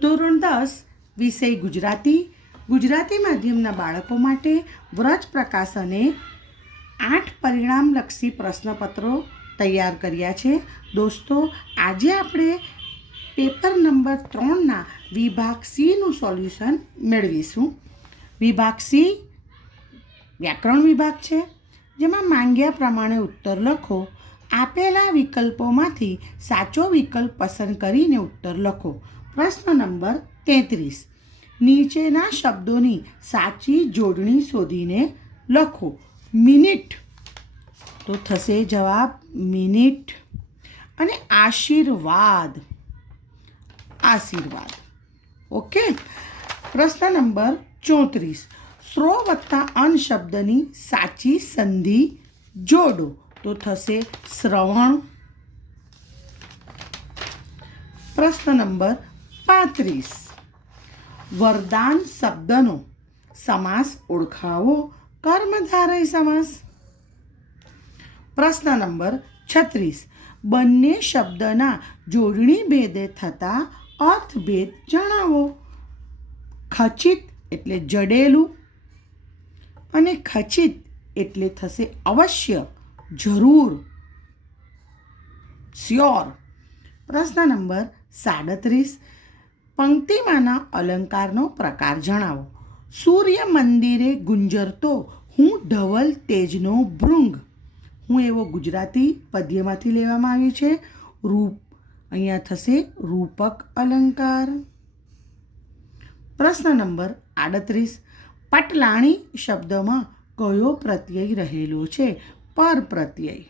ધોરણ 10 વિષય ગુજરાતી માધ્યમના બાળકો માટે વ્રજ પ્રકાશને 8 પરિણામલક્ષી પ્રશ્નપત્રો તૈયાર કર્યા છે. દોસ્તો, આજે આપણે પેપર નંબર 3ના વિભાગ સીનું સોલ્યુશન મેળવીશું. વિભાગ સી વ્યાકરણ વિભાગ છે, જેમાં માંગ્યા પ્રમાણે ઉત્તર લખો. આપેલા વિકલ્પોમાંથી સાચો વિકલ્પ પસંદ કરીને ઉત્તર લખો. પ્રશ્ન નંબર 33. નીચેના શબ્દોની સાચી જોડણી શોધીને લખો. મિનિટ તો થશે જવાબ મિનિટ, અને આશીર્વાદ. ઓકે. પ્રશ્ન નંબર 34. શ્રો વત્તા અન શબ્દની સાચી સંધિ જોડો. તો થશે શ્રવણ. પ્રશ્ન નંબર 35. વરદાન શબ્દનો સમાસ ઓળખાવો. કર્મધારય સમાસ. પ્રશ્ન નંબર 36. બંને શબ્દના જોડણી ભેદે થતા અર્થભેદ જણાવો. ખચિત એટલે જડેલું, અને ખચિત એટલે થશે અવશ્ય, જરૂર, શ્યોર. પ્રશ્ન નંબર 37. પંક્તિમાંના અલંકારનો પ્રકાર જણાવો. સૂર્ય મંદિરે ગુંજરતો હું ધવલ તેજનો ભૃંગ. હું એવો ગુજરાતી પદ્યમાંથી લેવામાં આવ્યું છે. અહીંયા થશે રૂપક અલંકાર. પ્રશ્ન નંબર 38. પટલાણી શબ્દમાં કયો પ્રત્યય રહેલો છે? પર પ્રત્યય.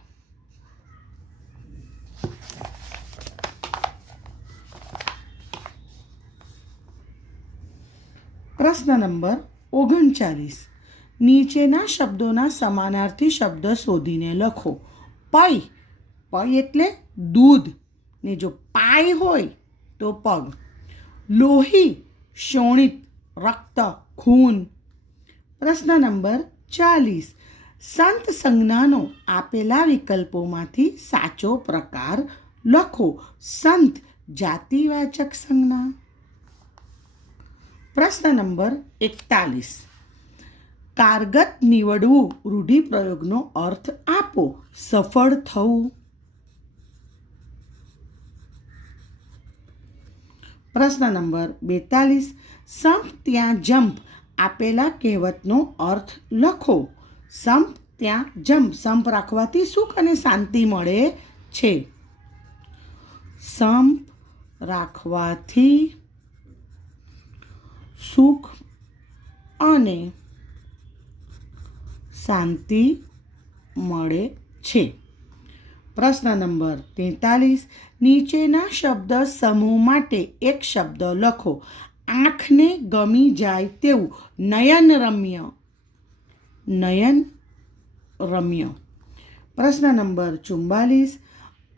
પ્રશ્ન નંબર 39. નીચેના શબ્દોના સમાનાર્થી શબ્દ શોધીને લખો. પય એટલે દૂધ, ને જો પાય હોય તો પગ. લોહી, શોણિત, રક્ત, ખૂન. પ્રશ્ન નંબર 40. સંત સંજ્ઞાનો આપેલા વિકલ્પોમાંથી સાચો પ્રકાર લખો. સંત જાતિવાચક સંજ્ઞા. પ્રશ્ન નંબર 41. કારગત નીવડવું રૂઢિપ્રયોગનો અર્થ આપો. સફળ થવું. પ્રશ્ન નંબર 42. સંપ ત્યાં જંપ આપેલા કહેવતનો અર્થ લખો. સંપ ત્યાં જંપ. સંપ રાખવાથી સુખ અને શાંતિ મળે છે. સંપ રાખવાથી સુખ અને શાંતિ મળે છે. પ્રશ્ન નંબર 43. નીચેના શબ્દ સમૂહ માટે એક શબ્દ લખો. આંખને ગમી જાય તેવું. નયનરમ્ય. પ્રશ્ન નંબર 44.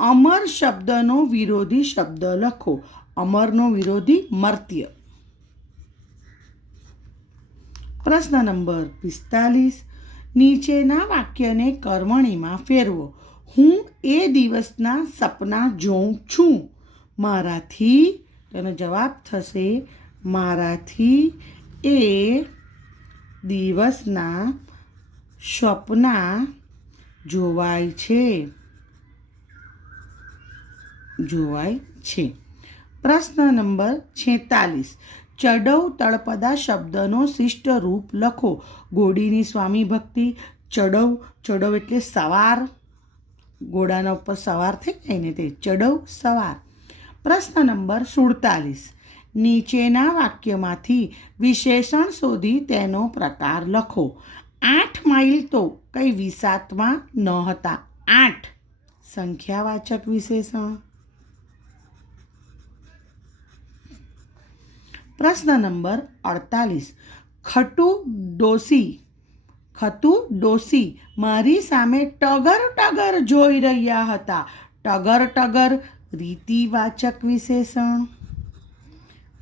અમર શબ્દનો વિરોધી શબ્દ લખો. અમરનો વિરોધી મર્ત્ય. પ્રશ્ન નંબર 45. નીચેના વાક્યને કર્મણીમાં ફેરવો. હું એ દિવસના સપના જોઉં છું. મારાથી, તેનો જવાબ થશે મારાથી એ દિવસના સપના જોવાય છે. પ્રશ્ન નંબર 46. ચડવ તળપદા શબ્દનો શિષ્ટ રૂપ લખો. ઘોડીની સ્વામી ભક્તિ. ચડવ એટલે સવાર, ઘોડાના ઉપર સવાર થઈ જાય ને તે ચડવ, સવાર. પ્રશ્ન નંબર 47. નીચેના વાક્યમાંથી વિશેષણ શોધી તેનો પ્રકાર લખો. 8 માઇલ તો કઈ વિસાતમાં ન હતા. 8 સંખ્યાવાચક વિશેષણ. પ્રશ્ન નંબર 48. ખટુ ડોસી મારી સામે ટગર જોઈ રહ્યા હતા. ટગર રીતિવાચક વિશેષણ.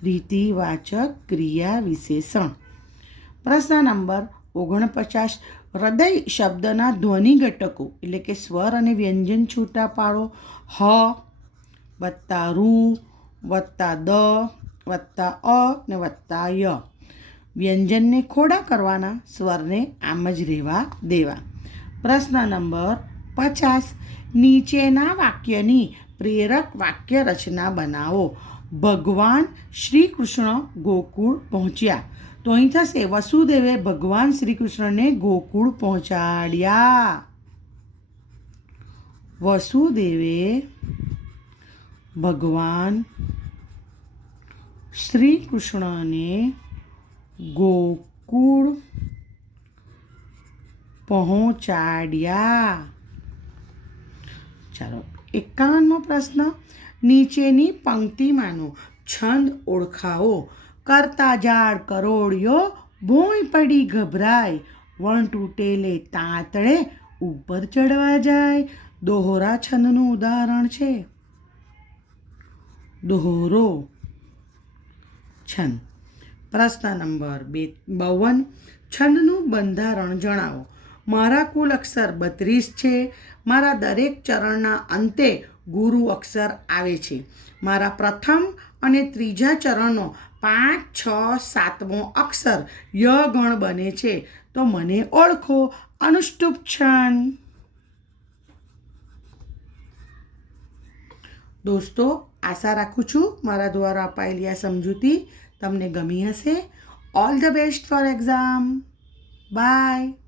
રીતિવાચક ક્રિયા વિશેષણ. પ્રશ્ન નંબર 49. હૃદય શબ્દના ધ્વનિ ઘટકો એટલે કે સ્વર અને વ્યંજન છૂટા પાડો. હ વત્તા રૂ વત્તા દ વત્તા અ ને વત્તા ય. વ્યંજનને ખોડા કરવાના, સ્વરને આમ જ રહેવા દેવા. પ્રશ્ન નંબર 50. નીચેના વાક્યની પ્રેરક વાક્ય રચના બનાવો. ભગવાન શ્રી કૃષ્ણ ગોકુળ પહોંચ્યા. તો અહીં થશે વસુદેવે ભગવાન શ્રી કૃષ્ણને ગોકુળ પહોંચાડ્યા. વસુદેવે ભગવાન શ્રી કૃષ્ણને ગોકુળ પહોંચાડ્યા. ચાલો 51મો પ્રશ્ન. નીચેની પંક્તિમાંનો છંદ ઓળખાવો. કરતા ઝાડ કરોળિયો, ભોંય પડી ગભરાય, વણ તૂટેલે તાંતળે ઉપર ચડવા જાય. દોહરા છંદનું ઉદાહરણ છે. દોહરો છંદ. પ્રશ્ન નંબર 52. છંદનું બંધારણ જણાવો. મારા કુલ અક્ષર 32 છે. મારા દરેક ચરણના અંતે ગુરુ અક્ષર આવે છે. મારા પ્રથમ અને ત્રીજા ચરણનો 5, 6, 7મો અક્ષર ય ગણ બને છે. તો મને ઓળખો. અનુષ્ટુપ છંદ. દોસ્તો, આશા રાખું છું મારા દ્વારા અપાયેલી આ સમજૂતી તમને ગમી હશે. All the best for exam. By.